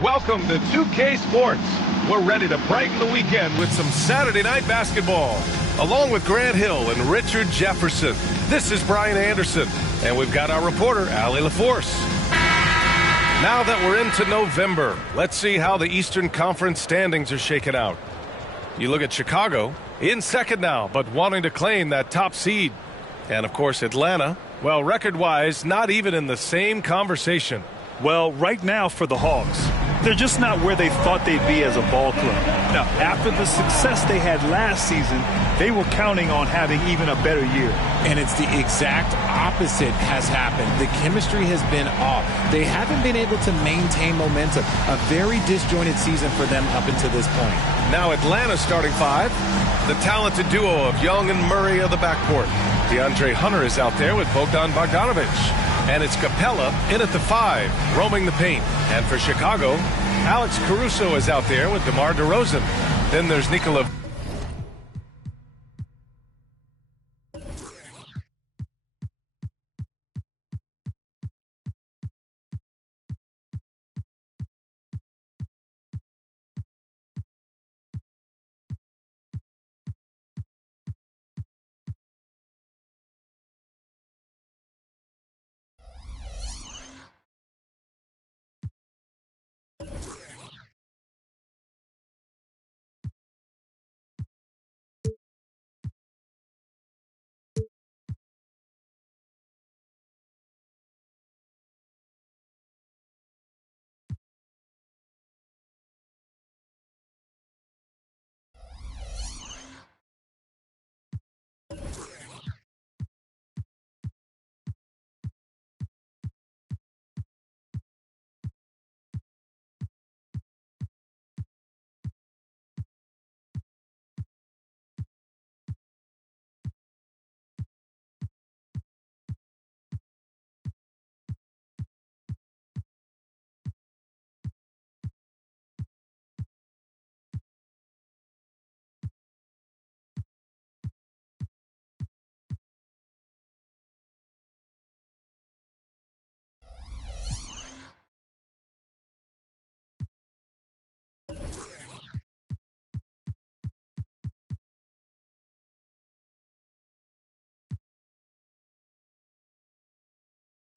Welcome to 2K Sports. We're ready to brighten the weekend with some Saturday night basketball. Along with Grant Hill and Richard Jefferson, this is Brian Anderson, and we've got our reporter, Allie LaForce. Now that we're into November, let's see how the Eastern Conference standings are shaking out. You look at Chicago, in second now, but wanting to claim that top seed. And, of course, Atlanta, well, record-wise, not even in the same conversation. Well, right now for the Hawks, they're just not where they thought they'd be as a ball club. Now, after the success they had last season, they were counting on having even a better year. And it's the exact opposite has happened. The chemistry has been off. They haven't been able to maintain momentum. A very disjointed season for them up until this point. Now Atlanta's starting five. The talented duo of Young and Murray of the backcourt. DeAndre Hunter is out there with Bogdan Bogdanovic. And it's Capella in at the 5, roaming the paint. And for Chicago, Alex Caruso is out there with DeMar DeRozan. Then there's Nikola.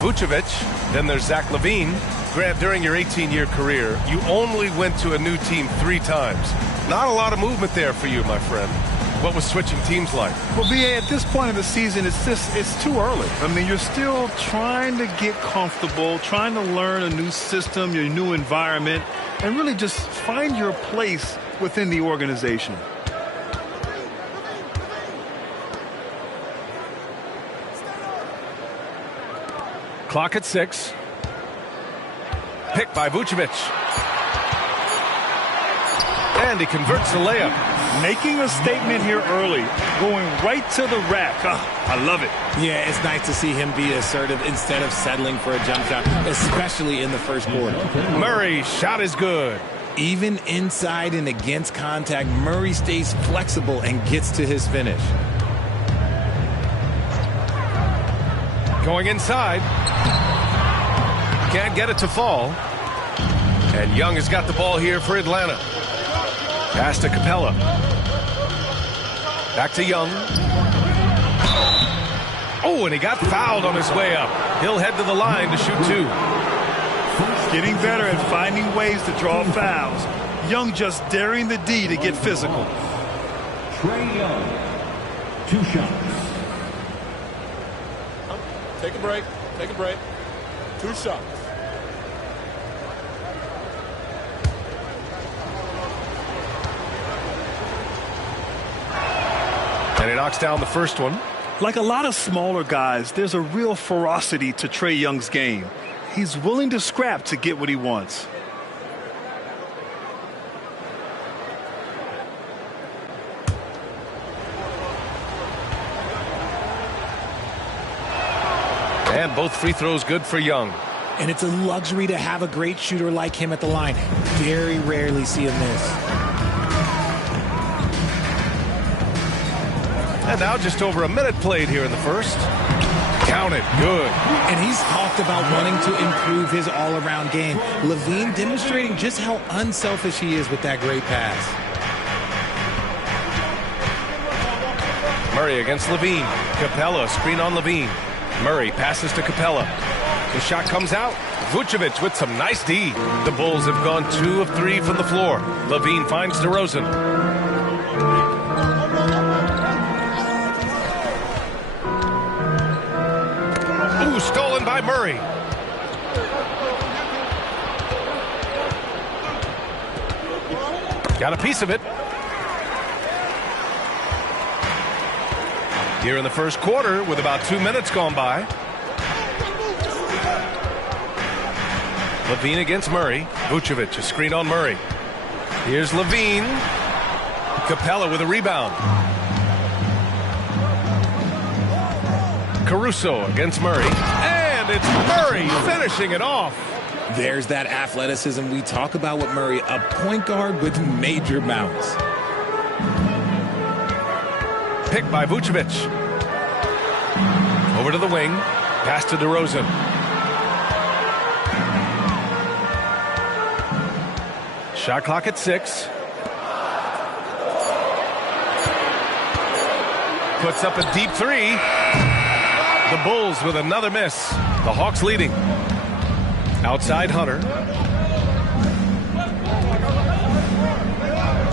Vucevic, then there's Zach LaVine. Grant, during your 18-year career, you only went to a new team 3 times. Not a lot of movement there for you, my friend. What was switching teams like? Well, B.A., at this point in the season, it's too early. I mean, you're still trying to get comfortable, trying to learn a new system, your new environment, and really just find your place within the organization. Clock at 6. Picked by Vucevic. And he converts the layup. Making a statement here early, going right to the rack. Oh, I love it. Yeah, it's nice to see him be assertive instead of settling for a jump shot, especially in the first quarter. Murray's shot is good. Even inside and against contact, Murray stays flexible and gets to his finish. Going inside. Can't get it to fall. And Young has got the ball here for Atlanta. Pass to Capella. Back to Young. Oh, and he got fouled on his way up. He'll head to the line to shoot 2. Getting better at finding ways to draw fouls. Young just daring the D to get physical. Trae Young, 2 shots. Take a break. Take a break. 2 shots. And he knocks down the first one. Like a lot of smaller guys, there's a real ferocity to Trae Young's game. He's willing to scrap to get what he wants. And both free throws good for Young. And it's a luxury to have a great shooter like him at the line. Very rarely see him miss. And now just over a minute played here in the first. Counted. Good. And he's talked about wanting to improve his all-around game. LaVine demonstrating just how unselfish he is with that great pass. Murray against LaVine. Capella, screen on LaVine. Murray passes to Capella. The shot comes out. Vucevic with some nice D. The Bulls have gone 2 of 3 from the floor. LaVine finds DeRozan. Ooh, stolen by Murray. Got a piece of it. Here in the first quarter with about 2 minutes gone by. LaVine against Murray. Vucevic, a screen on Murray. Here's LaVine. Capella with a rebound. Caruso against Murray. And it's Murray finishing it off. There's that athleticism we talk about with Murray. A point guard with major bounce. Pick by Vucevic. Over to the wing. Pass to DeRozan. Shot clock at 6. Puts up a deep 3. The Bulls with another miss. The Hawks leading. Outside Hunter.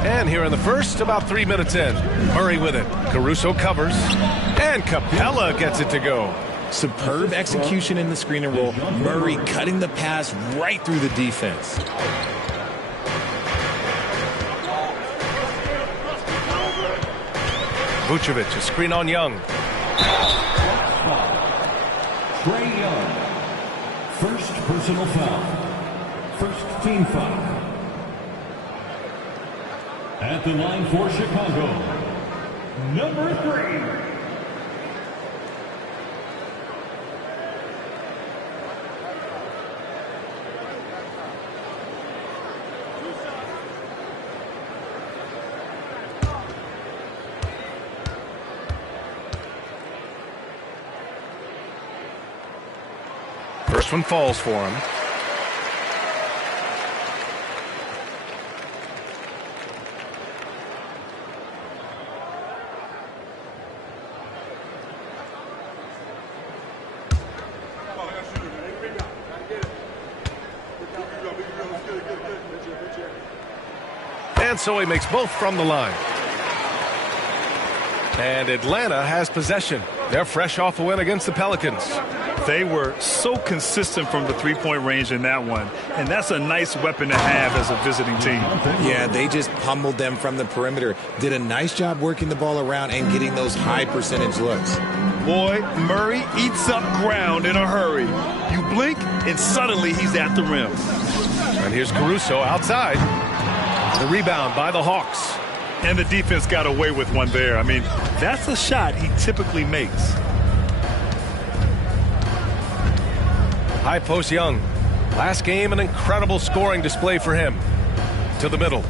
And here in the first, about 3 minutes in. Murray with it. Caruso covers. And Capella gets it to go. Superb execution in the screen and roll. Murray cutting the pass right through the defense. Vucevic, a screen on Young. Trae Young. First personal foul. First team foul. At the line for Chicago, number 3. First one falls for him. And so he makes both from the line. And Atlanta has possession. They're fresh off a win against the Pelicans. They were so consistent from the three-point range in that one, and that's a nice weapon to have as a visiting team. Yeah, they just pummeled them from the perimeter. Did a nice job working the ball around and getting those high percentage looks. Boy, Murray eats up ground in a hurry. You blink, and suddenly he's at the rim. And here's Caruso outside. The rebound by the Hawks. And the defense got away with one there. I mean, that's a shot he typically makes. High post Young. Last game, an incredible scoring display for him. To the middle.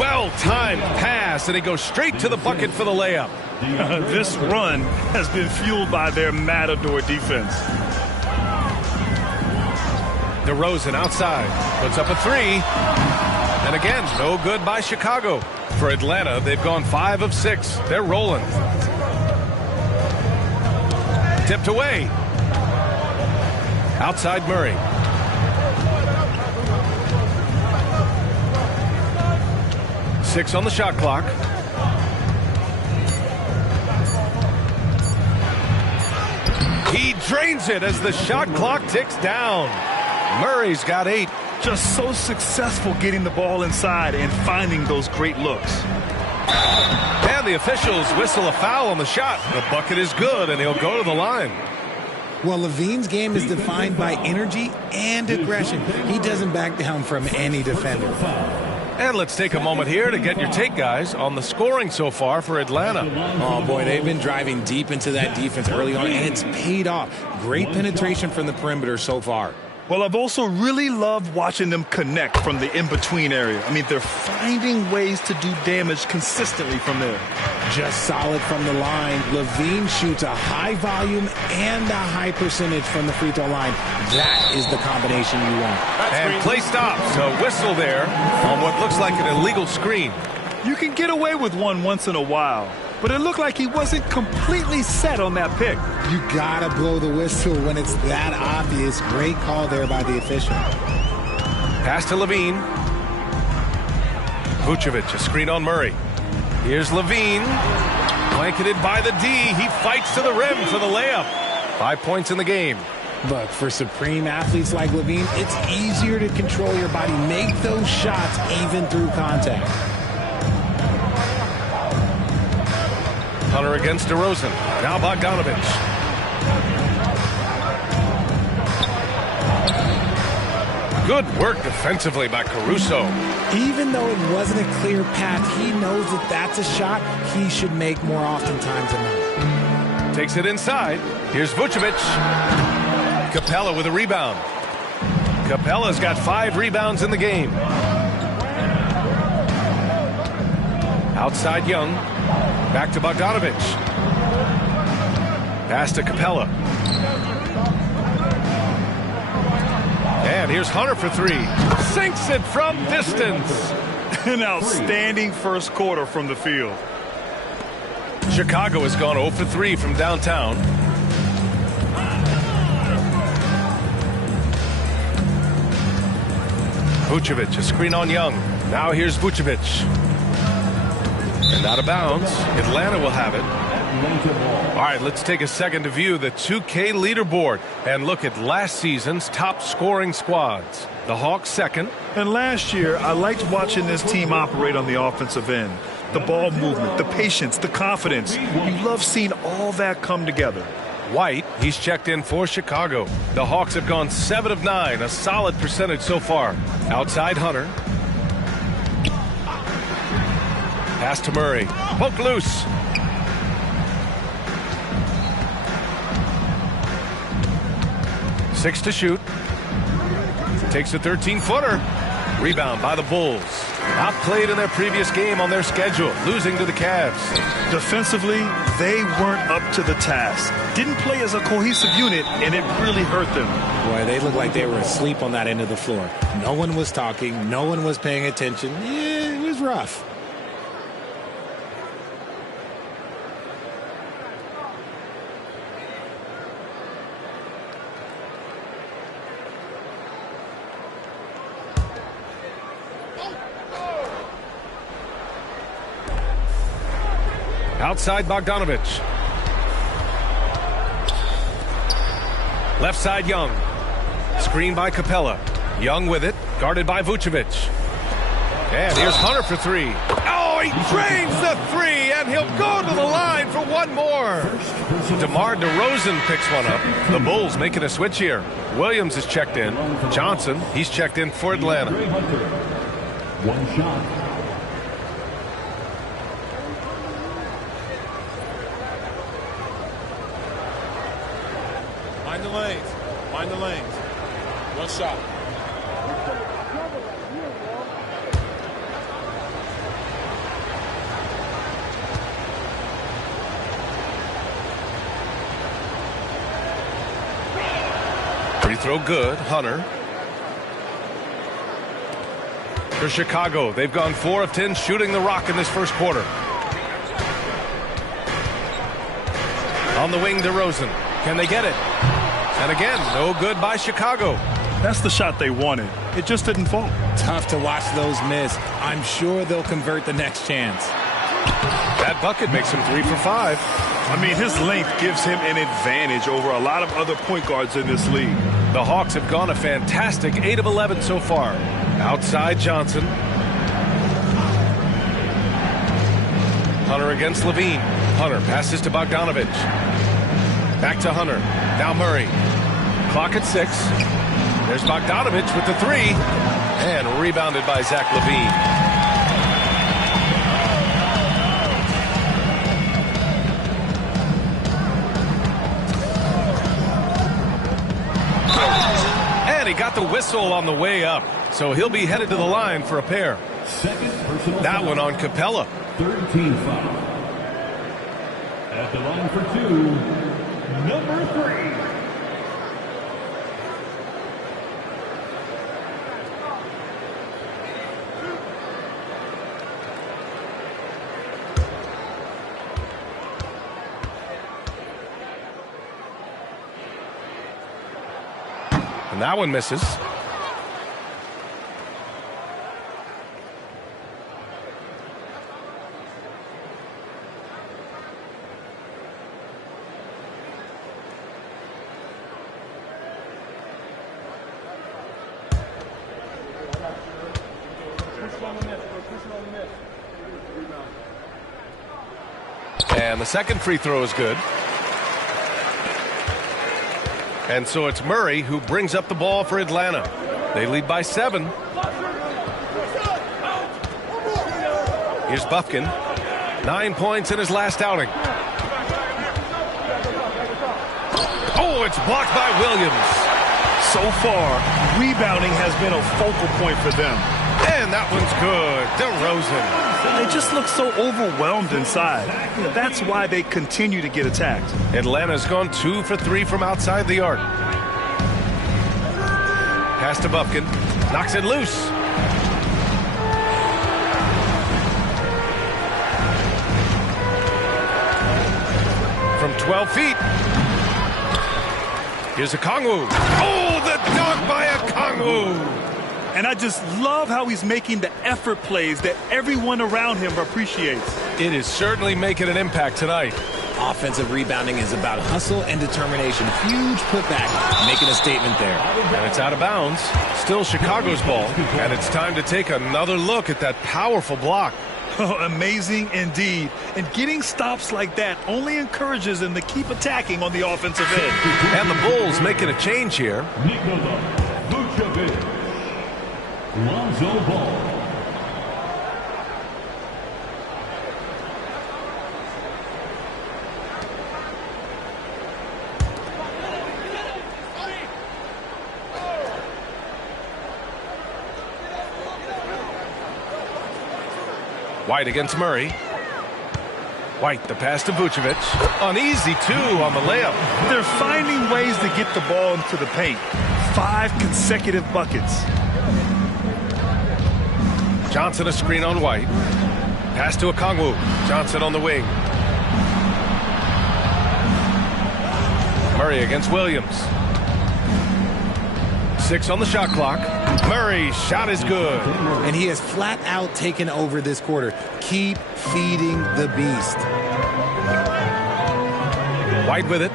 Well-timed pass, and he goes straight to the bucket for the layup. This run has been fueled by their Matador defense. DeRozan outside. Puts up a 3. And again, no good by Chicago. For Atlanta, they've gone 5 of 6. They're rolling. Tipped away. Outside Murray. Six on the shot clock. He drains it as the shot clock ticks down. Murray's got 8. Just so successful getting the ball inside and finding those great looks. And the officials whistle a foul on the shot. The bucket is good, and he'll go to the line. Well, LaVine's game is defined by energy and aggression. He doesn't back down from any defender. And let's take a moment here to get your take, guys, on the scoring so far for Atlanta. Oh, boy, they've been driving deep into that defense early on, and it's paid off. Great penetration from the perimeter so far. Well, I've also really loved watching them connect from the in-between area. I mean, they're finding ways to do damage consistently from there. Just solid from the line. Levine shoots a high volume and a high percentage from the free throw line. That is the combination you want. And play stops. A whistle there on what looks like an illegal screen. You can get away with one once in a while, but it looked like he wasn't completely set on that pick. You gotta blow the whistle when it's that obvious. Great call there by the official. Pass to Levine. Vucevic, a screen on Murray. Here's Levine. Blanketed by the D. He fights to the rim for the layup. 5 points in the game. But for supreme athletes like Levine, it's easier to control your body. Make those shots even through contact. Hunter against DeRozan. Now Bogdanovich. Good work defensively by Caruso. Even though it wasn't a clear path, he knows that that's a shot he should make more oftentimes than not. Takes it inside. Here's Vucevic. Capella with a rebound. Capella's got 5 rebounds in the game. Outside Young. Back to Bogdanovich. Pass to Capella. And here's Hunter for 3. Sinks it from distance. An outstanding first quarter from the field. Chicago has gone 0 for 3 from downtown. Vucevic, a screen on Young. Now here's Vucevic. And out of bounds. Atlanta will have it. All right, let's take a second to view the 2K leaderboard and look at last season's top scoring squads. The Hawks second. And last year, I liked watching this team operate on the offensive end. The ball movement, the patience, the confidence. You love seeing all that come together. White, he's checked in for Chicago. The Hawks have gone 7 of 9, a solid percentage so far. Outside Hunter. Pass to Murray. Poke loose. Six to shoot. Takes a 13-footer. Rebound by the Bulls. Outplayed in their previous game on their schedule, losing to the Cavs. Defensively, they weren't up to the task. Didn't play as a cohesive unit, and it really hurt them. Boy, they looked like they were asleep on that end of the floor. No one was talking. No one was paying attention. Yeah, it was rough. Outside Bogdanovich. Left side Young. Screen by Capella. Young with it. Guarded by Vucevic. And here's Hunter for 3. Oh, he drains the 3, and he'll go to the line for one more. DeMar DeRozan picks one up. The Bulls making a switch here. Williams is checked in. Johnson, he's checked in for Atlanta. One shot. Mind the lanes. Mind the lanes. One shot. Free throw good. Hunter. For Chicago, they've gone 4 of 10 shooting the rock in this first quarter. On the wing, DeRozan. Can they get it? And again, no good by Chicago. That's the shot they wanted. It just didn't fall. Tough to watch those miss. I'm sure they'll convert the next chance. That bucket makes him 3 for 5. I mean, his length gives him an advantage over a lot of other point guards in this league. The Hawks have gone a fantastic 8 of 11 so far. Outside Johnson. Hunter against Levine. Hunter passes to Bogdanovich. Back to Hunter. Now Murray. Clock at 6. There's Bogdanovich with the 3. And rebounded by Zach LaVine. And he got the whistle on the way up, so he'll be headed to the line for a pair. Second personal That foul. one on Capella. Third team foul. At the line for 2, number 3. And that one misses. And the second free throw is good. And so it's Murray who brings up the ball for Atlanta. They lead by 7. Here's Bufkin. 9 points in his last outing. Oh, it's blocked by Williams. So far, rebounding has been a focal point for them. And that one's good. DeRozan. They just look so overwhelmed inside. That's why they continue to get attacked. Atlanta's gone 2 for 3 from outside the arc. Pass to Bufkin. Knocks it loose. From 12 feet. Here's Okongwu. Oh, the dunk by Okongwu. And I just love how he's making the effort plays that everyone around him appreciates. It is certainly making an impact tonight. Offensive rebounding is about hustle and determination. Huge putback, making a statement there. And it's out of bounds. Still Chicago's ball. And it's time to take another look at that powerful block. Oh, amazing indeed. And getting stops like that only encourages them to keep attacking on the offensive end. And the Bulls making a change here. Nikola Vucevic. Lonzo Ball. White against Murray. White, the pass to Vucevic. An easy 2 on the layup. They're finding ways to get the ball into the paint. 5 consecutive buckets. Johnson a screen on White. Pass to Okongwu. Johnson on the wing. Murray against Williams. 6 on the shot clock. Murray's shot is good. And he has flat out taken over this quarter. Keep feeding the beast. White with it.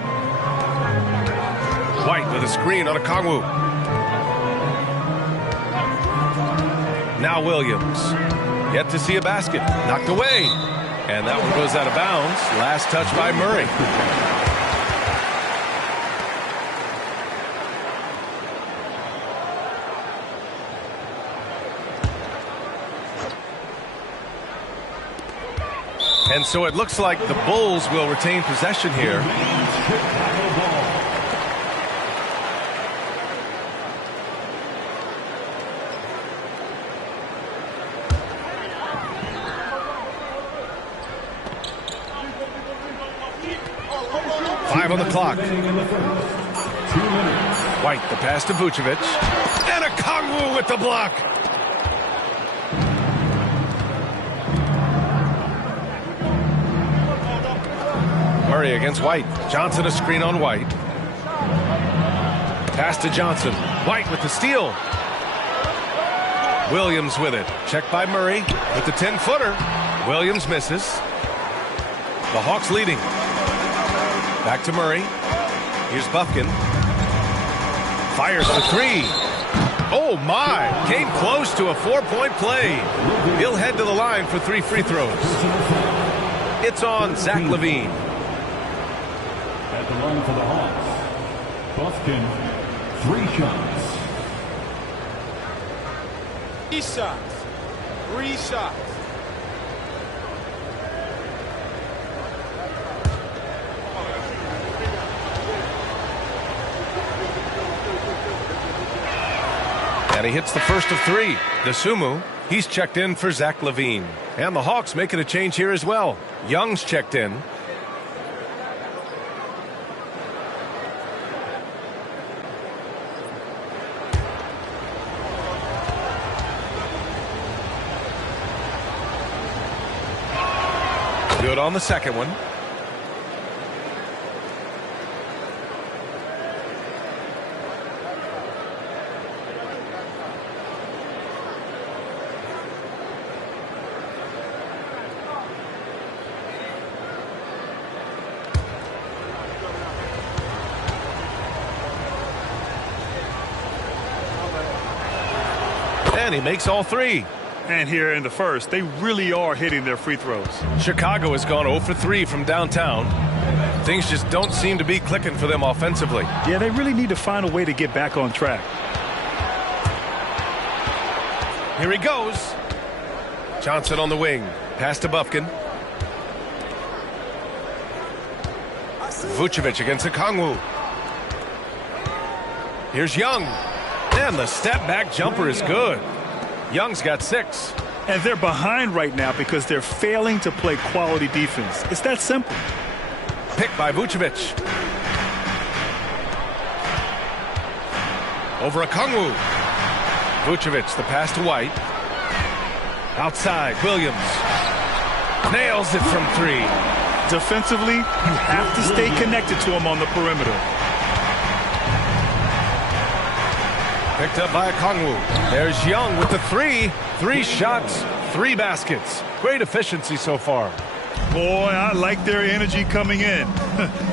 White with a screen on Okongwu. Now Williams. Yet to see a basket. Knocked away. And that one goes out of bounds. Last touch by Murray. And so it looks like the Bulls will retain possession here. Five on the clock. White, the pass to Vucevic. And Okongwu with the block. Murray against White. Johnson a screen on White. Pass to Johnson. White with the steal. Williams with it. Checked by Murray with the 10-footer. Williams misses. The Hawks leading. Back to Murray. Here's Bufkin. Fires for 3. Oh my! Came close to a 4-point play. He'll head to the line for 3 free throws. It's on Zach LaVine. At the line for the Hawks, Bufkin, 3 shots. 3 shots. 3 shots. And he hits the first of three. Dosunmu, he's checked in for Zach LaVine. And the Hawks making a change here as well. Young's checked in. Good on the second one. And he makes all three. And here in the first, they really are hitting their free throws. Chicago has gone 0 for 3 from downtown. Things just don't seem to be clicking for them offensively. Yeah, they really need to find a way to get back on track. Here he goes. Johnson on the wing. Pass to Bufkin. Vucevic against Okongwu. Here's Young. And the step-back jumper is good. Young's got 6. And they're behind right now because they're failing to play quality defense. It's that simple. Picked by Vucevic. Over Okongwu. Vucevic, the pass to White. Outside, Williams. Nails it from 3. Defensively, you have to stay connected to him on the perimeter. Picked up by Okongwu. There's Young with the 3. 3 shots, 3 baskets. Great efficiency so far. Boy, I like their energy coming in.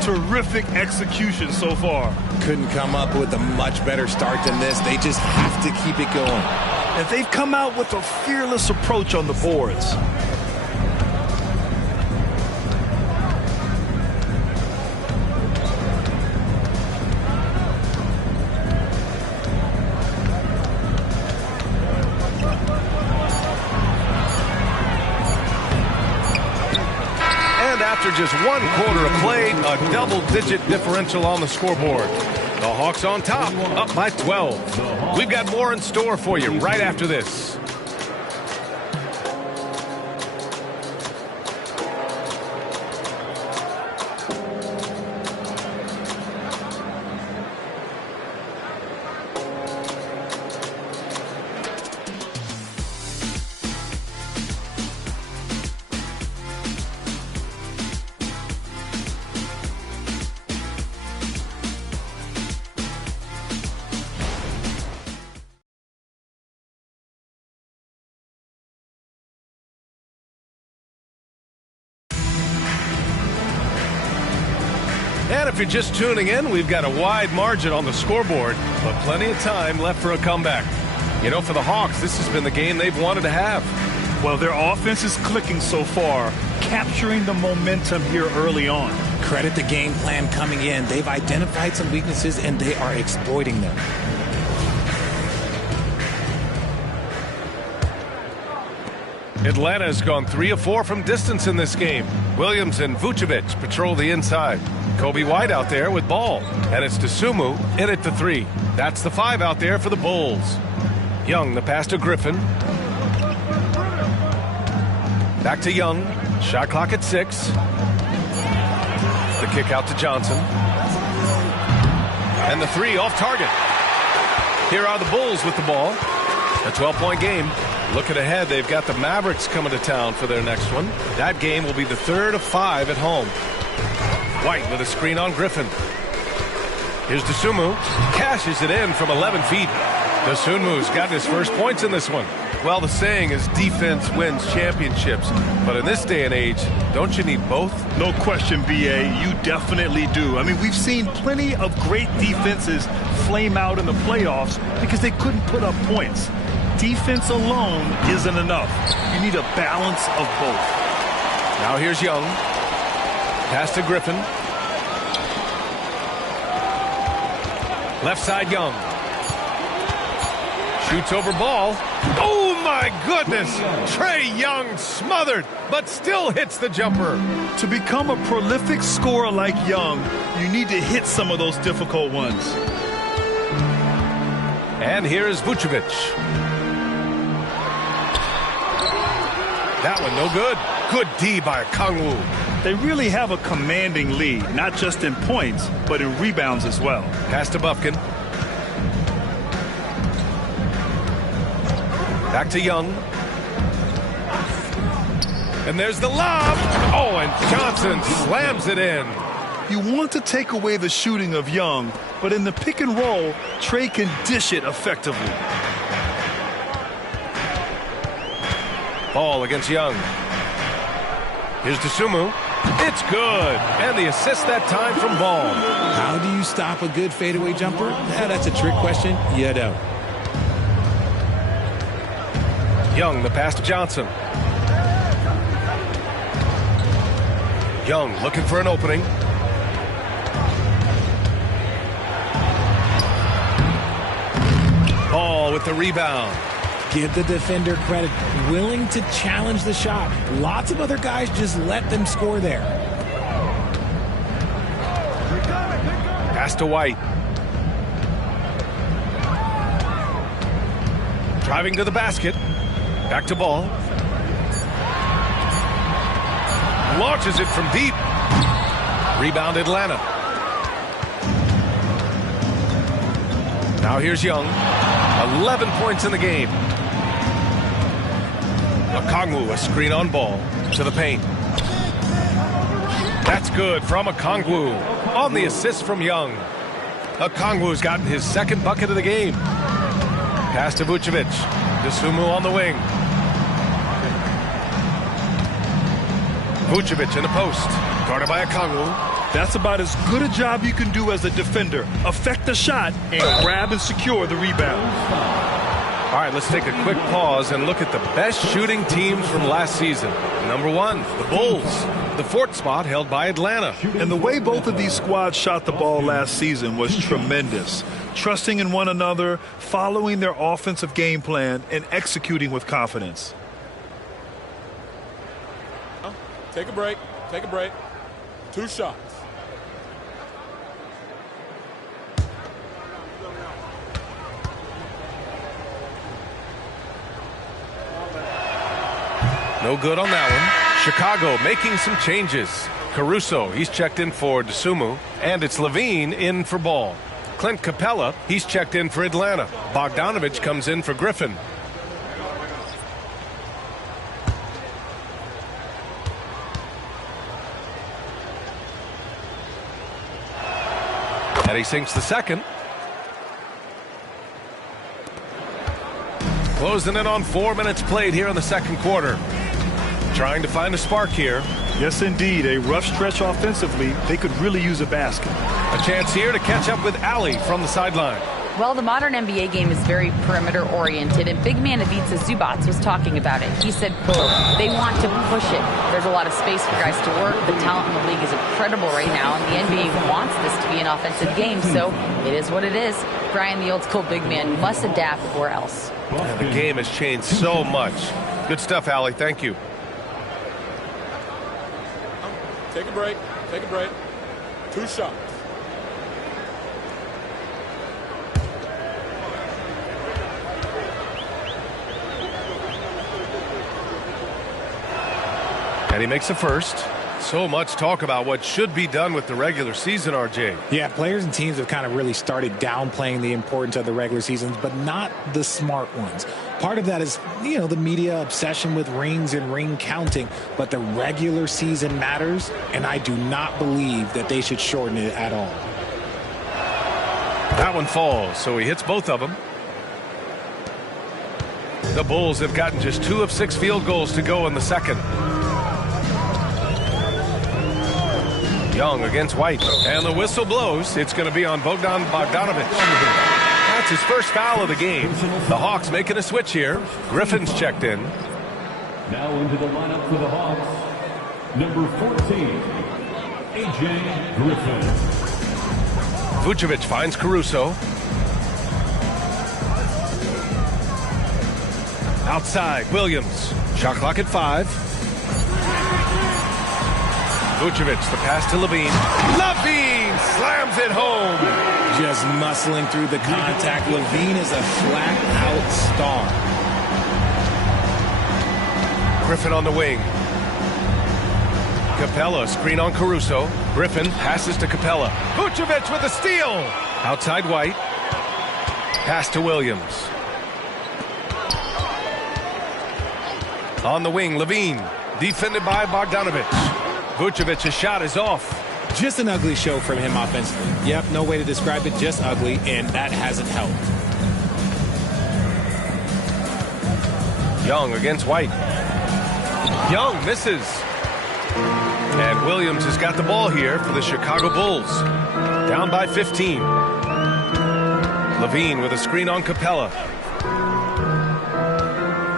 Terrific execution so far. Couldn't come up with a much better start than this. They just have to keep it going. And they've come out with a fearless approach on the boards. After just 1 quarter of play, a double-digit differential on the scoreboard. The Hawks on top, up by 12. We've got more in store for you right after this. And if you're just tuning in, we've got a wide margin on the scoreboard, but plenty of time left for a comeback. You know, for the Hawks, this has been the game they've wanted to have. Well, their offense is clicking so far, capturing the momentum here early on. Credit the game plan coming in. They've identified some weaknesses, and they are exploiting them. Atlanta has gone 3 of 4 from distance in this game. Williams and Vucevic patrol the inside. Kobe White out there with ball. And it's Dosunmu in at the 3. That's the 5 out there for the Bulls. Young, the pass to Griffin. Back to Young. Shot clock at 6. The kick out to Johnson. And the 3 off target. Here are the Bulls with the ball. A 12-point game. Looking ahead, they've got the Mavericks coming to town for their next one. That game will be the 3rd of 5 at home. White with a screen on Griffin. Here's Dosunmu. Cashes it in from 11 feet. Dosunmu's gotten his first points in this one. Well, the saying is defense wins championships. But in this day and age, don't you need both? No question, B.A. You definitely do. I mean, we've seen plenty of great defenses flame out in the playoffs because they couldn't put up points. Defense alone isn't enough. You need a balance of both. Now here's Young. Pass to Griffin. Left side Young. Shoots over ball. Oh my goodness! Trae Young smothered, but still hits the jumper. To become a prolific scorer like Young, you need to hit some of those difficult ones. And here's Vucevic. That one no good. Good D by Kongwu. They really have a commanding lead, not just in points, but in rebounds as well. Pass to Bufkin. Back to Young. And there's the lob. Oh, and Johnson slams it in. You want to take away the shooting of Young, but in the pick and roll, Trey can dish it effectively. Ball against Young. Here's Dosunmu. It's good. And the assist that time from Ball. How do you stop a good fadeaway jumper? Yeah, that's a trick question. You don't. Young, the pass to Johnson. Young looking for an opening. Ball with the rebound. Give the defender credit. Willing to challenge the shot. Lots of other guys just let them score there. Pass to White. Driving to the basket. Back to Ball. Launches it from deep. Rebound Atlanta. Now here's Young. 11 points in the game. Okongwu, a screen on Ball to the paint. That's good from Okongwu on the assist from Young. Okongwu's gotten his second bucket of the game. Pass to Vucevic. Dosunmu on the wing. Vucevic in the post. Guarded by Okongwu. That's about as good a job you can do as a defender. Affect the shot and grab and secure the rebound. All right, let's take a quick pause and look at the best shooting teams from last season. Number 1, the Bulls. The 4th spot held by Atlanta. And the way both of these squads shot the ball last season was tremendous. Trusting in one another, following their offensive game plan, and executing with confidence. Take a break. Take a break. 2 shots. No good on that one. Chicago making some changes. Caruso, he's checked in for Dosunmu, and it's Levine in for Ball. Clint Capella, he's checked in for Atlanta. Bogdanovich comes in for Griffin. And he sinks the second. Closing in on 4 minutes played here in the second quarter. Trying to find a spark here. Yes, indeed. A rough stretch offensively. They could really use a basket. A chance here to catch up with Allie from the sideline. Well, the modern NBA game is very perimeter-oriented, and big man Ivica Zubac was talking about it. He said, quote, they want to push it. There's a lot of space for guys to work. The talent in the league is incredible right now, and the NBA wants this to be an offensive game, so it is what it is. Brian, the old-school big man, must adapt or else. Yeah, the game has changed so much. Good stuff, Allie. Thank you. Take a break. Take a break. 2 shots. And he makes the first. So much talk about what should be done with the regular season, RJ. Yeah, players and teams have kind of really started downplaying the importance of the regular seasons, but not the smart ones. Part of that is, the media obsession with rings and ring counting, but the regular season matters, and I do not believe that they should shorten it at all. That one falls, so he hits both of them. The Bulls have gotten just 2 of 6 field goals to go in the second. Young against White. And the whistle blows. It's going to be on Bogdanovich. That's his first foul of the game. The Hawks making a switch here. Griffin's checked in. Now into the lineup for the Hawks, number 14, A.J. Griffin. Vucevic finds Caruso. Outside, Williams. Shot clock at 5. Vucevic, the pass to Levine. Levine slams it home. Just muscling through the contact. Levine is a flat-out star. Griffin on the wing. Capella, screen on Caruso. Griffin passes to Capella. Vucevic with a steal. Outside White. Pass to Williams. On the wing, Levine. Defended by Bogdanovic. Vucevic's shot is off. Just an ugly show from him offensively. Yep, no way to describe it, just ugly, and that hasn't helped. Young against White. Young misses. And Williams has got the ball here for the Chicago Bulls. Down by 15. Levine with a screen on Capella.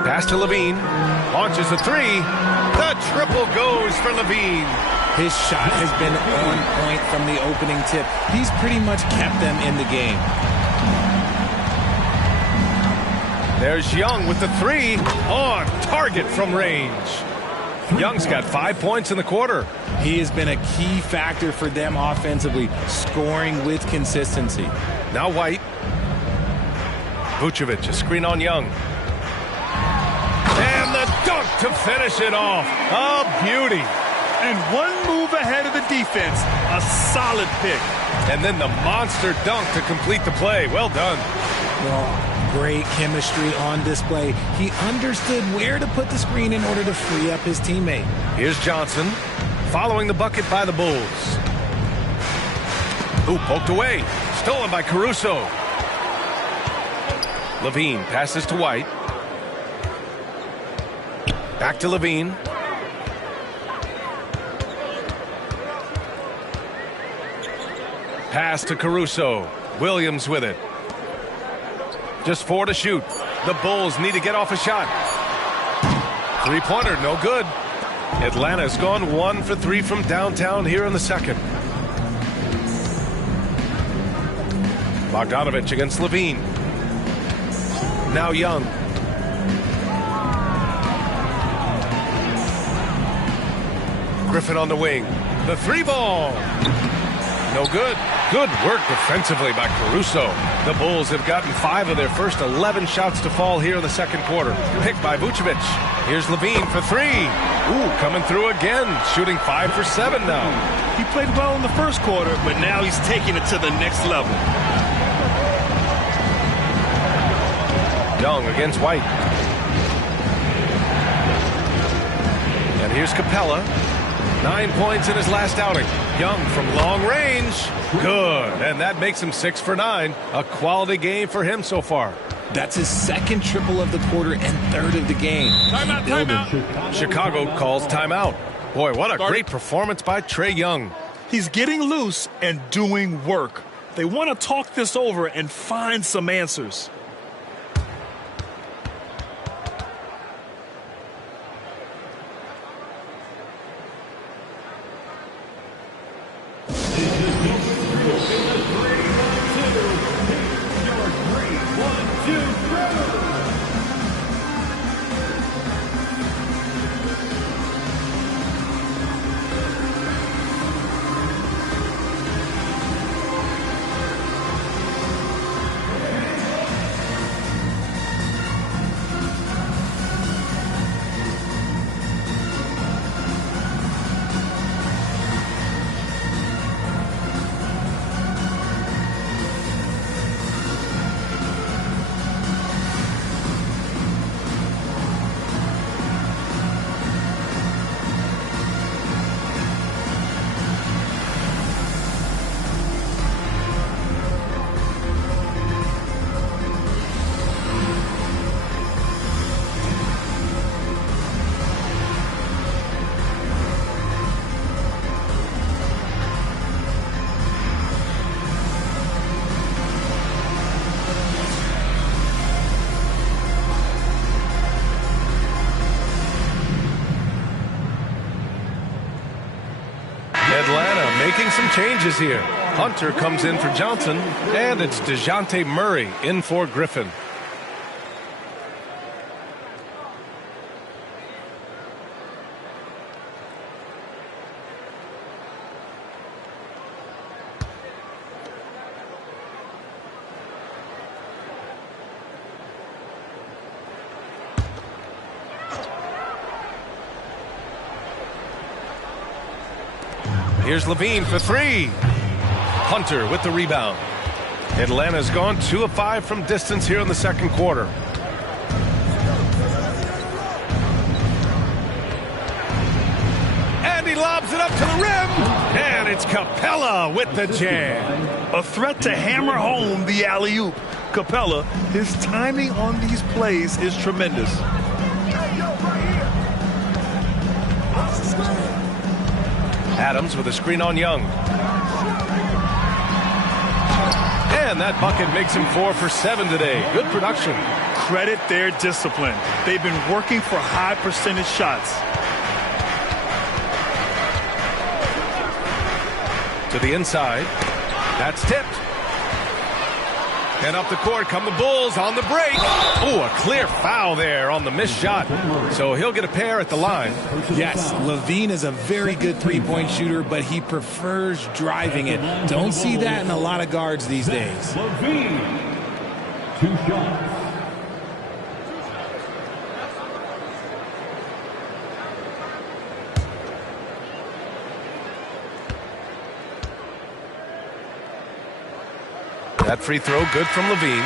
Pass to Levine. Launches a three. The triple goes for Levine. His shot has been on point from the opening tip. He's pretty much kept them in the game. There's Young with the three. On target from range. Young's got 5 points in the quarter. He has been a key factor for them offensively, scoring with consistency. Now White. Vucevic, a screen on Young. And the dunk to finish it off. A beauty. And one move ahead of the defense. A solid pick. And then the monster dunk to complete the play. Well done. Well, great chemistry on display. He understood where to put the screen in order to free up his teammate. Here's Johnson following the bucket by the Bulls. Ooh, poked away. Stolen by Caruso. Levine passes to White. Back to Levine. Pass to Caruso. Williams with it. Just 4 to shoot. The Bulls need to get off a shot. Three-pointer, no good. Atlanta's gone 1 for 3 from downtown here in the second. Bogdanovic against Levine. Now Young. Griffin on the wing. The three ball. No good. Good work defensively by Caruso. The Bulls have gotten 5 of their first 11 shots to fall here in the second quarter. Picked by Vucevic. Here's Levine for 3. Ooh, coming through again. Shooting 5 for 7 now. He played well in the first quarter, but now he's taking it to the next level. Young against White. And here's Capella. 9 points in his last outing. Young from long range. Good. And that makes him 6 for 9. A quality game for him so far. That's his second triple of the quarter and third of the game. Timeout. Chicago calls timeout. Boy, what a great performance by Trae Young. He's getting loose and doing work. They want to talk this over and find some answers. Atlanta making some changes here. Hunter comes in for Johnson, and it's DeJounte Murray in for Griffin. Here's Levine for three. Hunter with the rebound. Atlanta's gone 2 of 5 from distance here in the second quarter. And he lobs it up to the rim. And it's Capella with the jam. A threat to hammer home the alley-oop. Capella, his timing on these plays is tremendous. Adams with a screen on Young. And that bucket makes him 4 for 7 today. Good production. Credit their discipline. They've been working for high percentage shots. To the inside. That's tipped. And up the court come the Bulls on the break. Oh, a clear foul there on the missed shot. So he'll get a pair at the line. Yes, Levine is a very good three-point shooter, but he prefers driving it. Don't see that in a lot of guards these days. Levine, 2 shots. That free throw good from Levine.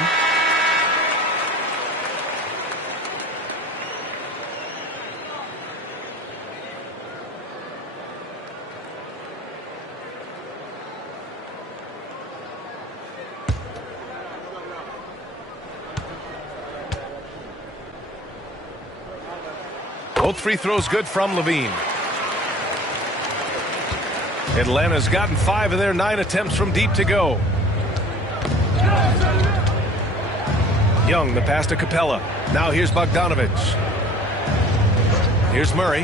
Both free throws good from Levine. Atlanta's gotten 5 of their 9 attempts from deep to go. Young, the pass to Capella. Now here's Bogdanovich. Here's Murray.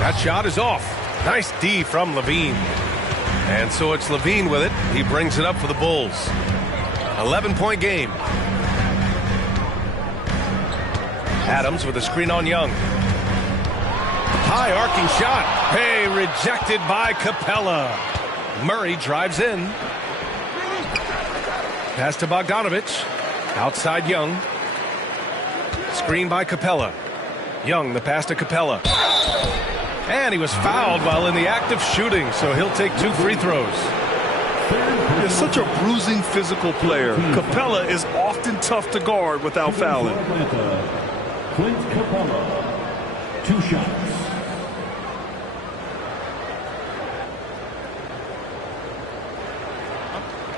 That shot is off. Nice D from Levine. And so it's Levine with it. He brings it up for the Bulls. 11-point game. Adams with a screen on Young. High arcing shot. Hey, rejected by Capella. Murray drives in. Pass to Bogdanovich. Outside Young. Screen by Capella. Young, the pass to Capella. And he was fouled while in the act of shooting, so he'll take 2 free throws. He's such a bruising physical player. Capella is often tough to guard without fouling. Clint Capella, 2 shots.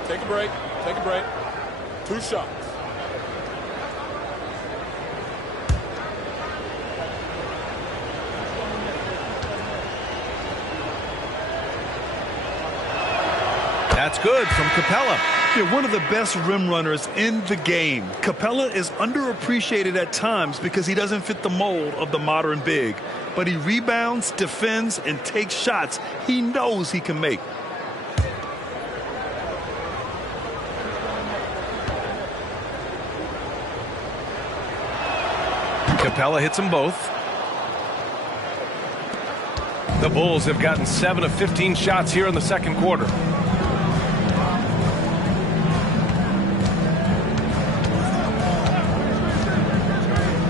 Take a break. Take a break. 2 shots. That's good from Capella. Yeah, one of the best rim runners in the game. Capella is underappreciated at times because he doesn't fit the mold of the modern big. But he rebounds, defends, and takes shots he knows he can make. Capella hits them both. The Bulls have gotten 7 of 15 shots here in the second quarter.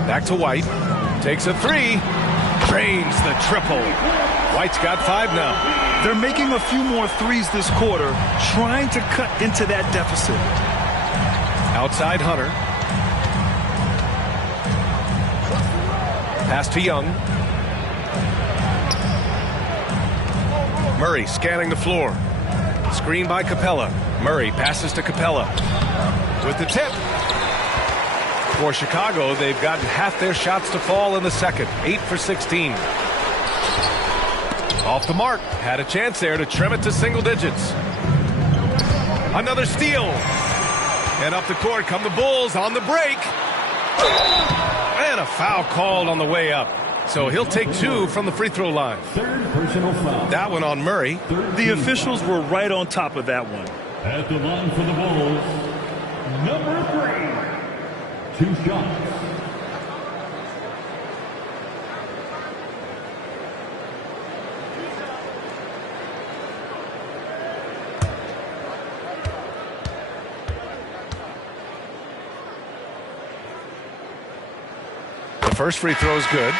Back to White. Takes a 3. Drains the triple. White's got 5 now. They're making a few more threes this quarter, trying to cut into that deficit. Outside Hunter. Pass to Young. Murray scanning the floor. Screen by Capella. Murray passes to Capella. With the tip. For Chicago, they've gotten half their shots to fall in the second. 8 for 16. Off the mark. Had a chance there to trim it to single digits. Another steal. And up the court come the Bulls on the break. And a foul called on the way up. So he'll take 2 from the free throw line. 3rd personal foul. That one on Murray. The officials were right on top of that one. At the line for the Bulls, number 3. 2 shots. The first free throw is good.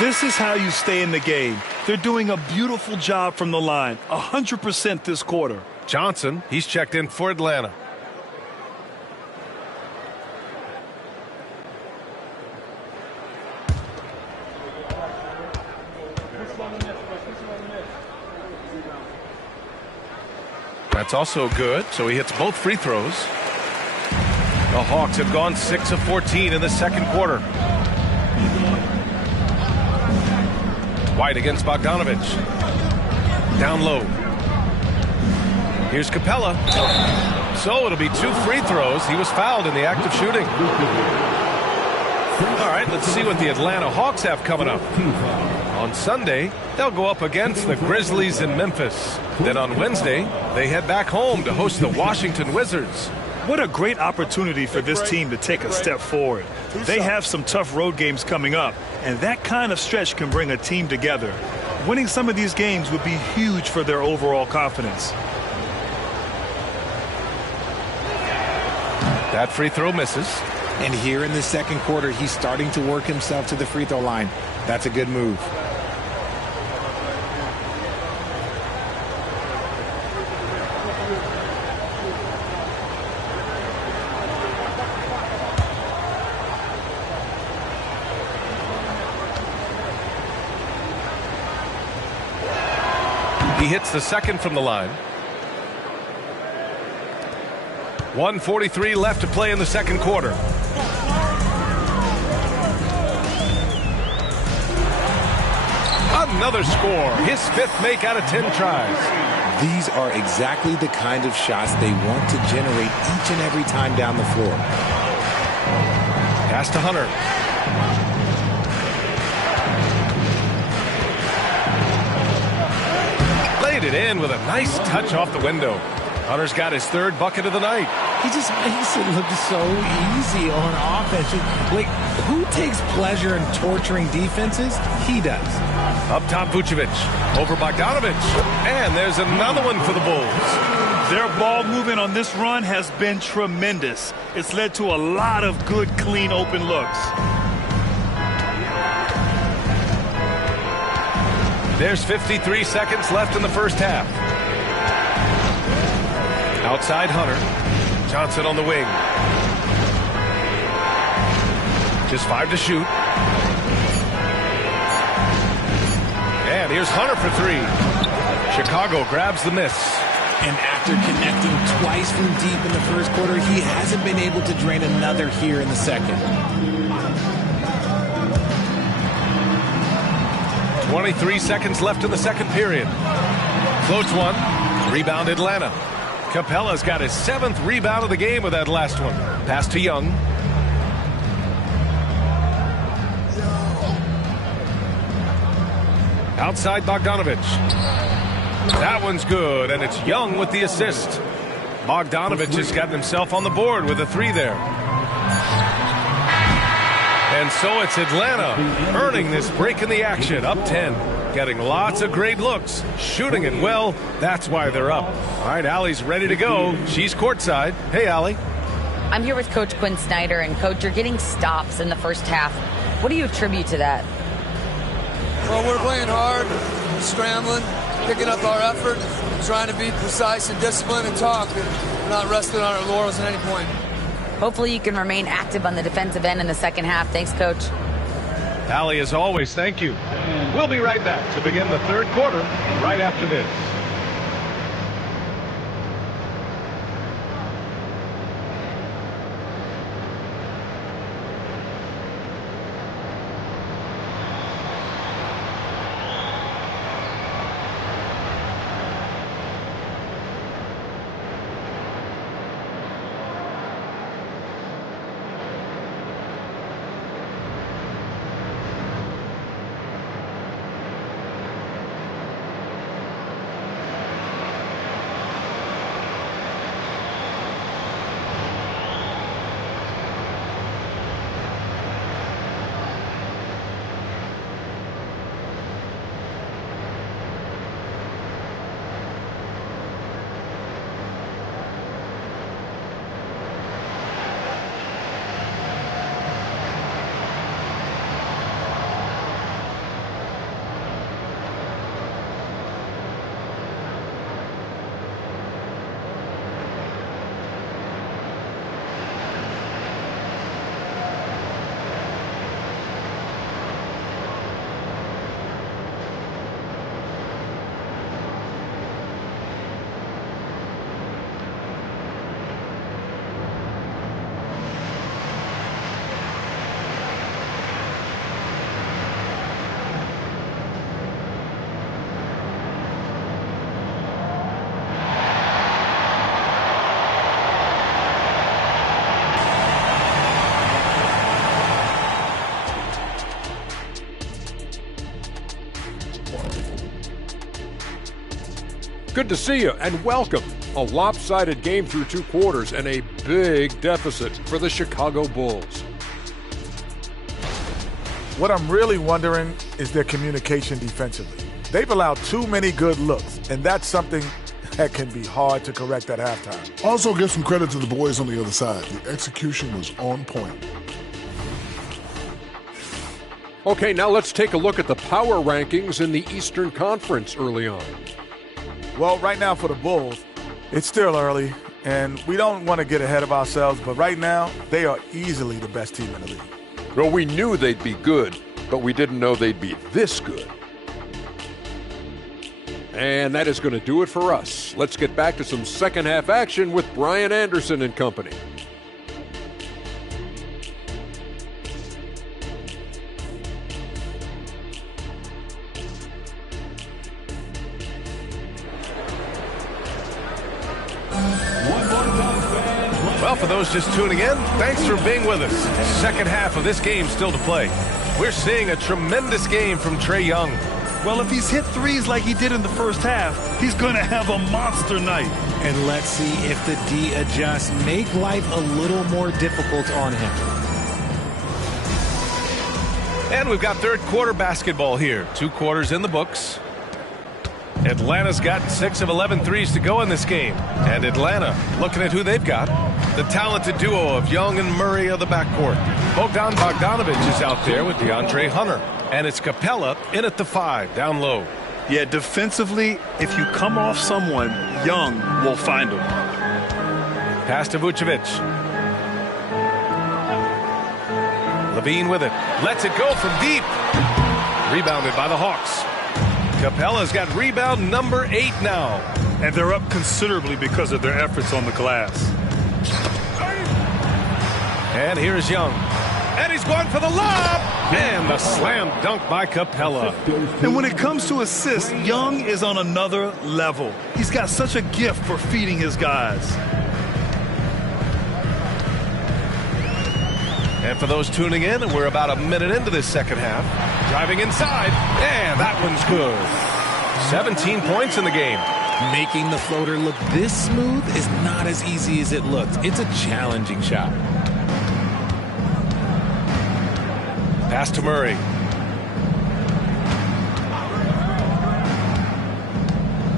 This is how you stay in the game. They're doing a beautiful job from the line, 100% this quarter. Johnson, he's checked in for Atlanta. That's also good, so he hits both free throws. The Hawks have gone 6 of 14 in the second quarter. White against Bogdanovich. Down low. Here's Capella. So it'll be 2 free throws. He was fouled in the act of shooting. All right, let's see what the Atlanta Hawks have coming up. On Sunday, they'll go up against the Grizzlies in Memphis. Then on Wednesday, they head back home to host the Washington Wizards. What a great opportunity for this team to take a step forward. They have some tough road games coming up, and that kind of stretch can bring a team together. Winning some of these games would be huge for their overall confidence. That free throw misses. And here in the second quarter, he's starting to work himself to the free throw line. That's a good move. He hits the second from the line. 1:43 left to play in the second quarter. Another score. His 5th make out of 10 tries. These are exactly the kind of shots they want to generate each and every time down the floor. Pass to Hunter. Laid it in with a nice touch off the window. Hunter's got his 3rd bucket of the night. He just makes it look so easy on offense. Like, who takes pleasure in torturing defenses? He does. Up top, Vucevic. Over Bogdanovich. And there's another one for the Bulls. Their ball movement on this run has been tremendous. It's led to a lot of good, clean, open looks. There's 53 seconds left in the first half. Outside Hunter. Johnson on the wing. Just 5 to shoot. And here's Hunter for 3. Chicago grabs the miss. And after connecting twice from deep in the first quarter, he hasn't been able to drain another here in the second. 23 seconds left in the second period. Floats one. Rebound Atlanta. Capella's got his 7th rebound of the game with that last one. Pass to Young. Outside Bogdanovich. That one's good, and it's Young with the assist. Bogdanovich has gotten himself on the board with a 3 there. And so it's Atlanta earning this break in the action, up 10. Getting lots of great looks, shooting it well. That's why they're up. All right, Allie's ready to go. She's courtside. Hey, Allie. I'm here with Coach Quinn Snyder, and Coach, you're getting stops in the first half. What do you attribute to that? Well, we're playing hard, scrambling, picking up our effort, trying to be precise and disciplined and talk. We're not resting on our laurels at any point. Hopefully you can remain active on the defensive end in the second half. Thanks, Coach. Allie, as always, thank you. We'll be right back to begin the third quarter right after this. Good to see you, and welcome. A lopsided game through 2 quarters and a big deficit for the Chicago Bulls. What I'm really wondering is their communication defensively. They've allowed too many good looks, and that's something that can be hard to correct at halftime. Also, give some credit to the boys on the other side. The execution was on point. Okay, now let's take a look at the power rankings in the Eastern Conference early on. Well, right now for the Bulls, it's still early, and we don't want to get ahead of ourselves, but right now, they are easily the best team in the league. Well, we knew they'd be good, but we didn't know they'd be this good. And that is going to do it for us. Let's get back to some second half action with Brian Anderson and company. Well, for those just tuning in, thanks for being with us. Second half of this game still to play. We're seeing a tremendous game from Trae Young. Well, if he's hit threes like he did in the first half, he's going to have a monster night. And let's see if the D adjusts, make life a little more difficult on him. And we've got third quarter basketball here. 2 quarters in the books. Atlanta's got 6 of 11 threes to go in this game. And Atlanta, looking at who they've got, the talented duo of Young and Murray of the backcourt. Bogdan Bogdanovic is out there with DeAndre Hunter. And it's Capella in at the 5, down low. Yeah, defensively, if you come off someone, Young will find him. Pass to Vucevic. Levine with it. Lets it go from deep. Rebounded by the Hawks. Capella's got rebound number 8 now. And they're up considerably because of their efforts on the glass. And here's Young. And he's going for the lob. And the slam dunk by Capella. And when it comes to assists, Young is on another level. He's got such a gift for feeding his guys. And for those tuning in, we're about a minute into this second half. Driving inside, and that one's good. 17 points in the game. Making the floater look this smooth is not as easy as it looks. It's a challenging shot. Pass to Murray.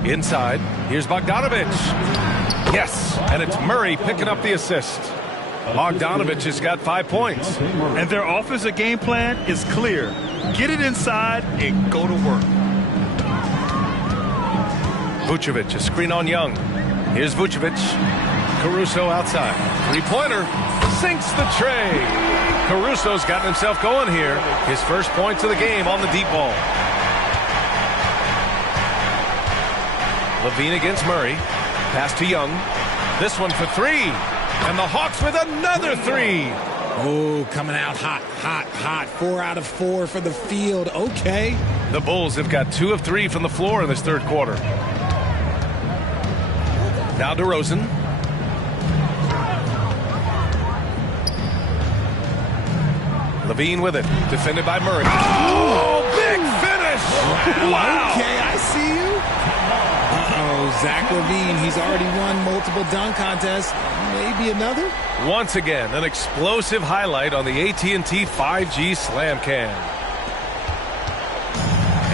Inside, here's Bogdanovic. Yes, and it's Murray picking up the assist. Bogdanovic has got 5 points. And their offensive game plan is clear. Get it inside and go to work. Vucevic, a screen on Young. Here's Vucevic. Caruso outside. Three-pointer. Sinks the tray. Caruso's gotten himself going here. His first points of the game on the deep ball. Levine against Murray. Pass to Young. This one for 3. And the Hawks with another 3. Oh, coming out hot, hot, hot. 4 out of 4 for the field. Okay. The Bulls have got 2 of 3 from the floor in this third quarter. Now DeRozan. Levine with it. Defended by Murray. Oh, big finish! Wow! Okay, I see you. Uh-oh, Zach LaVine. He's already won multiple dunk contests. Maybe another? Once again, an explosive highlight on the AT&T 5G Slam Cam.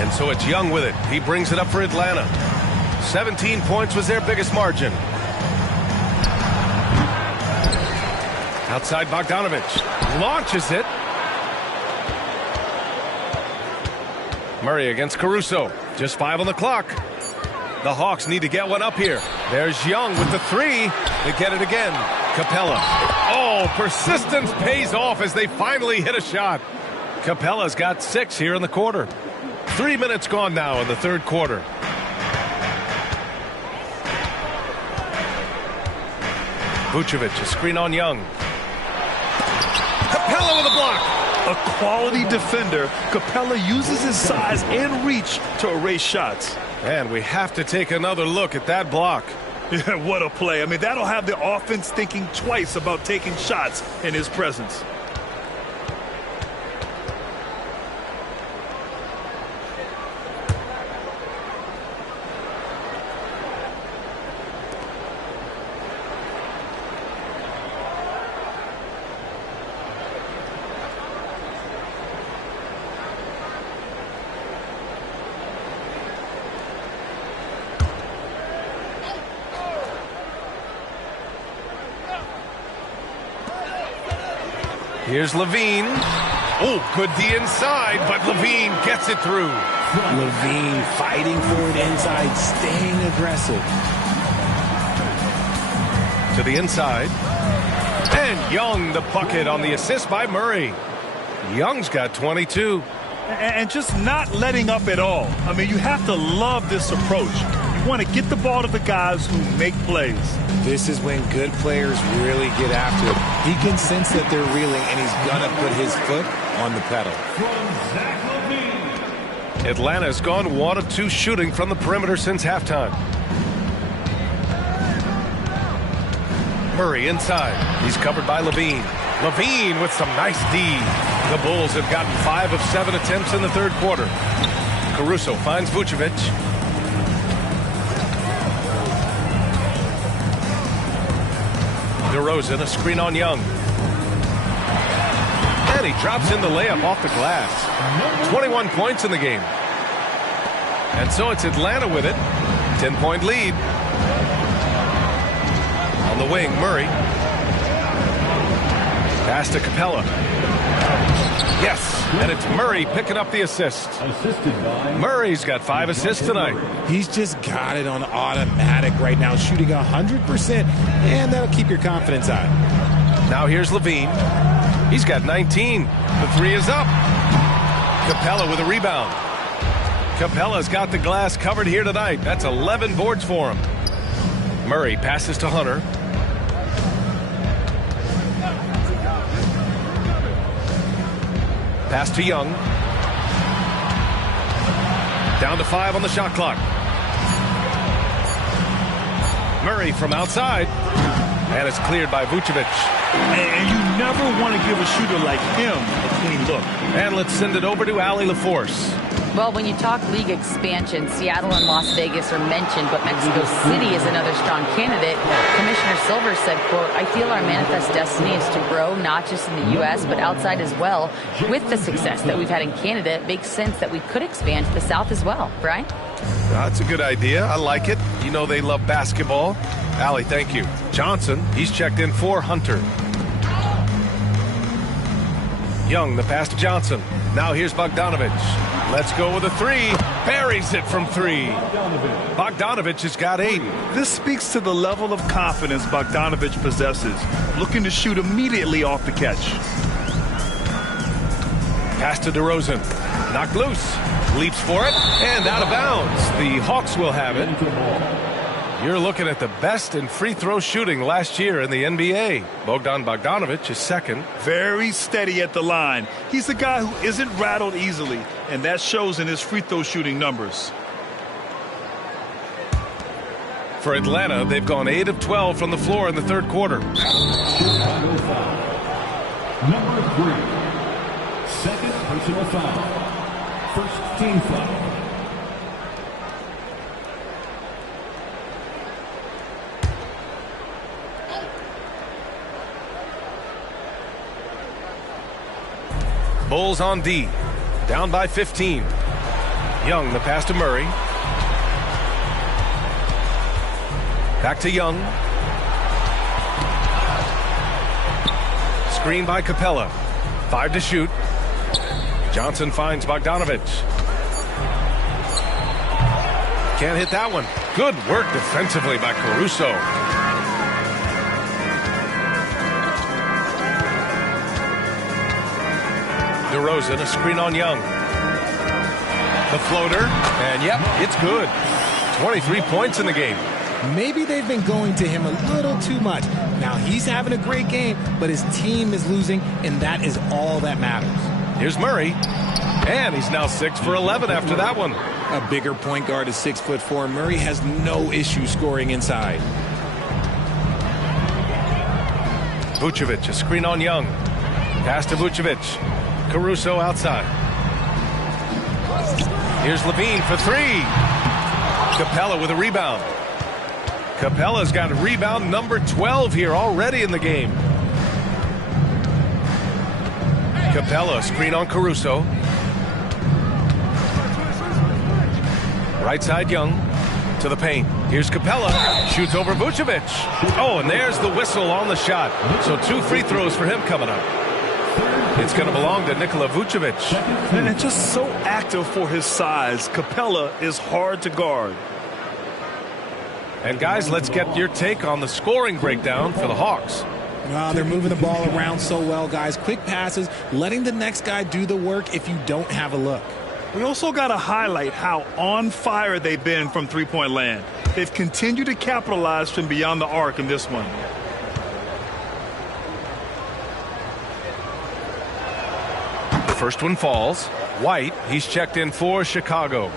And so it's Young with it. He brings it up for Atlanta. 17 points was their biggest margin. Outside Bogdanovic. Launches it. Murray against Caruso. Just 5 on the clock. The Hawks need to get one up here. There's Young with the 3. They get it again. Capella. Oh, persistence pays off as they finally hit a shot. Capella's got 6 here in the quarter. 3 minutes gone now in the third quarter. Vucevic, a screen on Young. Capella with a block. A quality defender, Capella uses his size and reach to erase shots. And we have to take another look at that block. Yeah, what a play. I mean, that'll have the offense thinking twice about taking shots in his presence. Here's Levine. Oh, good D inside, but Levine gets it through. Levine fighting for it inside, staying aggressive. To the inside. And Young the bucket on the assist by Murray. Young's got 22. And just not letting up at all. I mean, you have to love this approach. You want to get the ball to the guys who make plays. This is when good players really get after it. He can sense that they're reeling, and he's going to put his foot on the pedal. Atlanta's gone 1 of 2 shooting from the perimeter since halftime. Murray inside. He's covered by Levine. Levine with some nice D. The Bulls have gotten 5 of 7 attempts in the third quarter. Caruso finds Vucevic. DeRozan, a screen on Young. And he drops in the layup off the glass. 21 points in the game. And so it's Atlanta with it. 10-point lead. On the wing, Murray. Pass to Capella. Yes, and it's Murray picking up the assist. Murray's got 5 assists tonight. He's just got it on automatic right now, shooting 100%, and that'll keep your confidence high. Now here's Levine. He's got 19. The 3 is up. Capella with a rebound. Capella's got the glass covered here tonight. That's 11 boards for him. Murray passes to Hunter. Pass to Young. Down to 5 on the shot clock. Murray from outside. And it's cleared by Vucevic. And you never want to give a shooter like him a clean look. And let's send it over to Allie LaForce. Well, when you talk league expansion, Seattle and Las Vegas are mentioned, but Mexico City is another strong candidate. Commissioner Silver said, quote, "I feel our manifest destiny is to grow not just in the U.S., but outside as well. With the success that we've had in Canada, it makes sense that we could expand to the South as well." Brian? That's a good idea. I like it. You know they love basketball. Allie, thank you. Johnson, he's checked in for Hunter. Young, the pass to Johnson. Now here's Bogdanovic. Let's go with a 3. Buries it from 3. Bogdanovic has got 8. This speaks to the level of confidence Bogdanovic possesses, looking to shoot immediately off the catch. Pass to DeRozan. Knocked loose. Leaps for it. And out of bounds. The Hawks will have it. You're looking at the best in free throw shooting last year in the NBA. Bogdanovic is second. Very steady at the line. He's a guy who isn't rattled easily, and that shows in his free throw shooting numbers. For Atlanta, they've gone 8 of 12 from the floor in the third quarter. Number 3. Second personal foul. First team foul. Bulls on D. Down by 15. Young, the pass to Murray. Back to Young. Screen by Capella. 5 to shoot. Johnson finds Bogdanovic. Can't hit that one. Good work defensively by Caruso. DeRozan, a screen on Young. The floater, and yep, it's good. 23 points in the game. Maybe they've been going to him a little too much. Now he's having a great game, but his team is losing, and that is all that matters. Here's Murray, and he's now 6 for 11 after that one. A bigger point guard is 6'4". Murray has no issue scoring inside. Vucevic, a screen on Young. Pass to Vucevic. Caruso outside. Here's Levine for 3. Capella with a rebound. Capella's got rebound number 12 here already in the game. Capella, screen on Caruso. Right side Young to the paint. Here's Capella. Shoots over Vucevic. Oh, and there's the whistle on the shot. So 2 free throws for him coming up. It's going to belong to Nikola Vucevic. And just so active for his size, Capella is hard to guard. And guys, let's get your take on the scoring breakdown for the Hawks. They're moving the ball around so well, guys. Quick passes, letting the next guy do the work if you don't have a look. We also got to highlight how on fire they've been from three-point land. They've continued to capitalize from beyond the arc in this one. The first one falls. White, he's checked in for Chicago.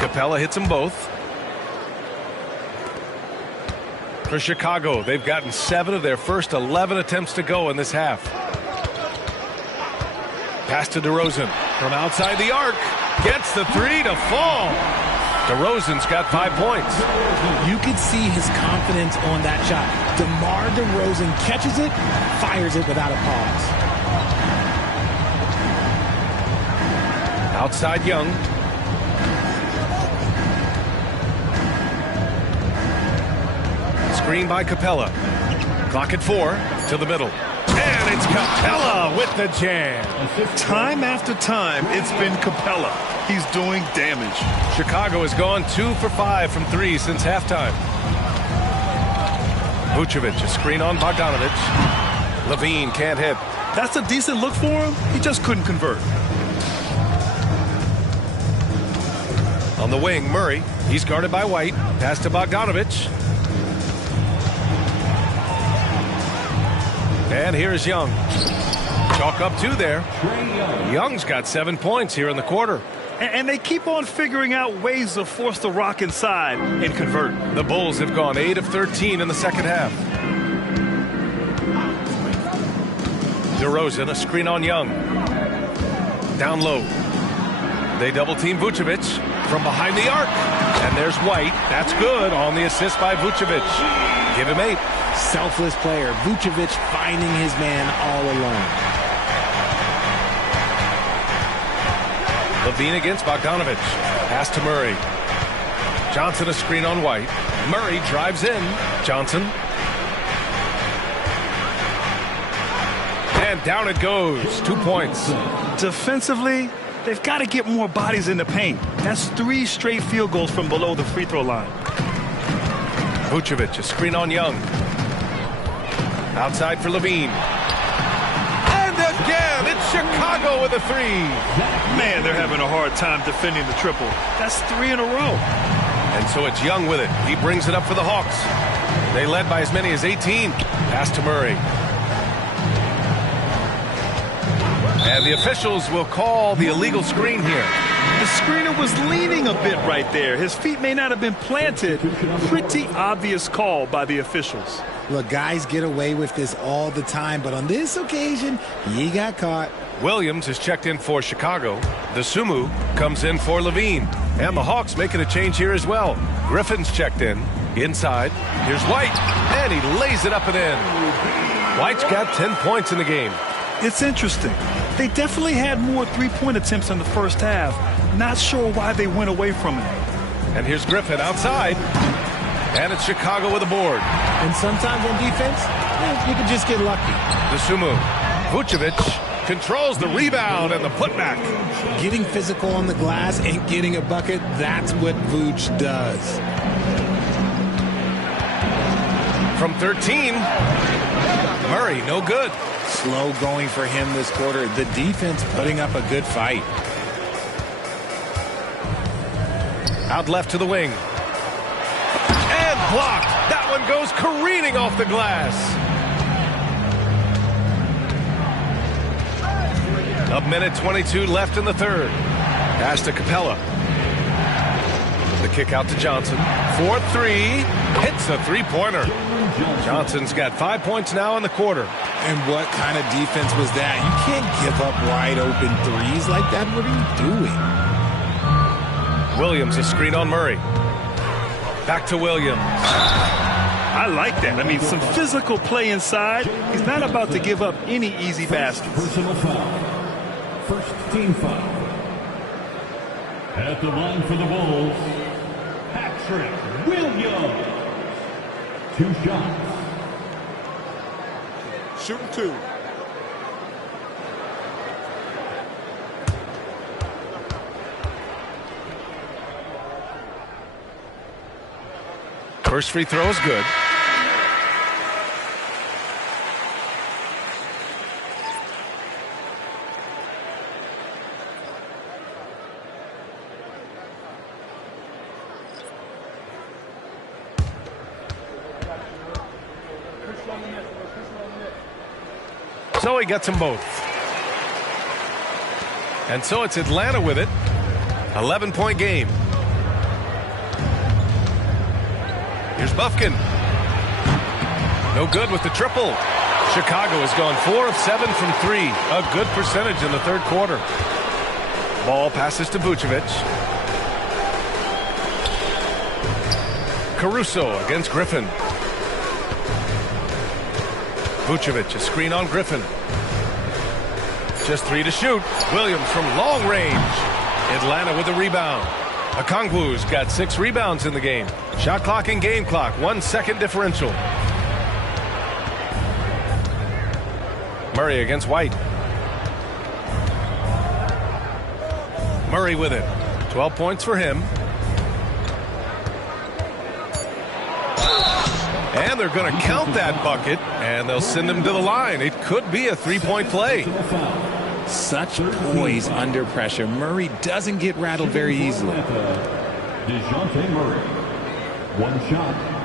Capella hits them both. For Chicago, they've gotten 7 of their first 11 attempts to go in this half. Pass to DeRozan from outside the arc. Gets the 3 to fall. DeRozan's got 5 points. You could see his confidence on that shot. DeMar DeRozan catches it, fires it without a pause. Outside Young. Screen by Capella. Clock at 4 to the middle. And it's Capella with the jam. Time after time, it's been Capella. He's doing damage. Chicago has gone 2 for 5 from 3 since halftime. Vucevic, a screen on Bogdanovic. Levine can't hit. That's a decent look for him. He just couldn't convert. On the wing, Murray. He's guarded by White. Pass to Bogdanovic. And here's Young. Chalk up 2 there. Young's got 7 points here in the quarter. And they keep on figuring out ways to force the rock inside and convert. The Bulls have gone 8 of 13 in the second half. DeRozan, a screen on Young. Down low. They double team Vucevic from behind the arc. And there's White. That's good on the assist by Vucevic. Give him 8. Selfless player. Vucevic finding his man all alone. Levine against Bogdanovic. Pass to Murray. Johnson a screen on White. Murray drives in. Johnson. And down it goes. 2 points. Defensively, they've got to get more bodies in the paint. That's 3 straight field goals from below the free throw line. Vucevic, a screen on Young. Outside for Levine. And again, it's Chicago with a 3. Man, they're having a hard time defending the triple. That's 3 in a row. And so it's Young with it. He brings it up for the Hawks. They led by as many as 18. Pass to Murray. And the officials will call the illegal screen here. The screener was leaning a bit right there. His feet may not have been planted. Pretty obvious call by the officials. Look, guys get away with this all the time, but on this occasion, he got caught. Williams is checked in for Chicago. The Sumu comes in for Levine. And the Hawks making a change here as well. Griffin's checked in. Inside. Here's White. And he lays it up and in. White's got 10 points in the game. It's interesting. They definitely had more three-point attempts in the first half. Not sure why they went away from it. And here's Griffin outside. And it's Chicago with a board. And sometimes on defense, you can just get lucky. The Sumu. Vucevic controls the rebound and the putback. Getting physical on the glass and getting a bucket, that's what Vooch does. From 13, Murray, no good. Slow going for him this quarter. The defense putting up a good fight. Out left to the wing. And blocked. That one goes careening off the glass. A minute 22 left in the third. Pass to Capella. The kick out to Johnson. 4-3. Hits a three-pointer. Johnson's got 5 points now in the quarter. And what kind of defense was that? You can't give up wide open threes like that. What are you doing? Williams a screen on Murray. Back to Williams. I like that. I mean, some physical play inside. He's not about to give up any easy baskets. Personal foul. First team foul. At the line for the Bulls, Patrick Williams. 2 shots. Shooting 2. First free throw is good. So he gets them both. And so it's Atlanta with it. 11-point game. Here's Bufkin. No good with the triple. Chicago has gone 4 of 7 from 3. A good percentage in the third quarter. Ball passes to Vucevic. Caruso against Griffin. Vucevic, a screen on Griffin. Just 3 to shoot. Williams from long range. Atlanta with the rebound. Okongwu's got 6 rebounds in the game. Shot clock and game clock, 1 second differential. Murray against White. Murray with it. 12 points for him. And they're going to count that bucket, and they'll send him to the line. It could be a 3-point play. Such poise under pressure. Murray doesn't get rattled very easily. DeJounte Murray. 1 shot.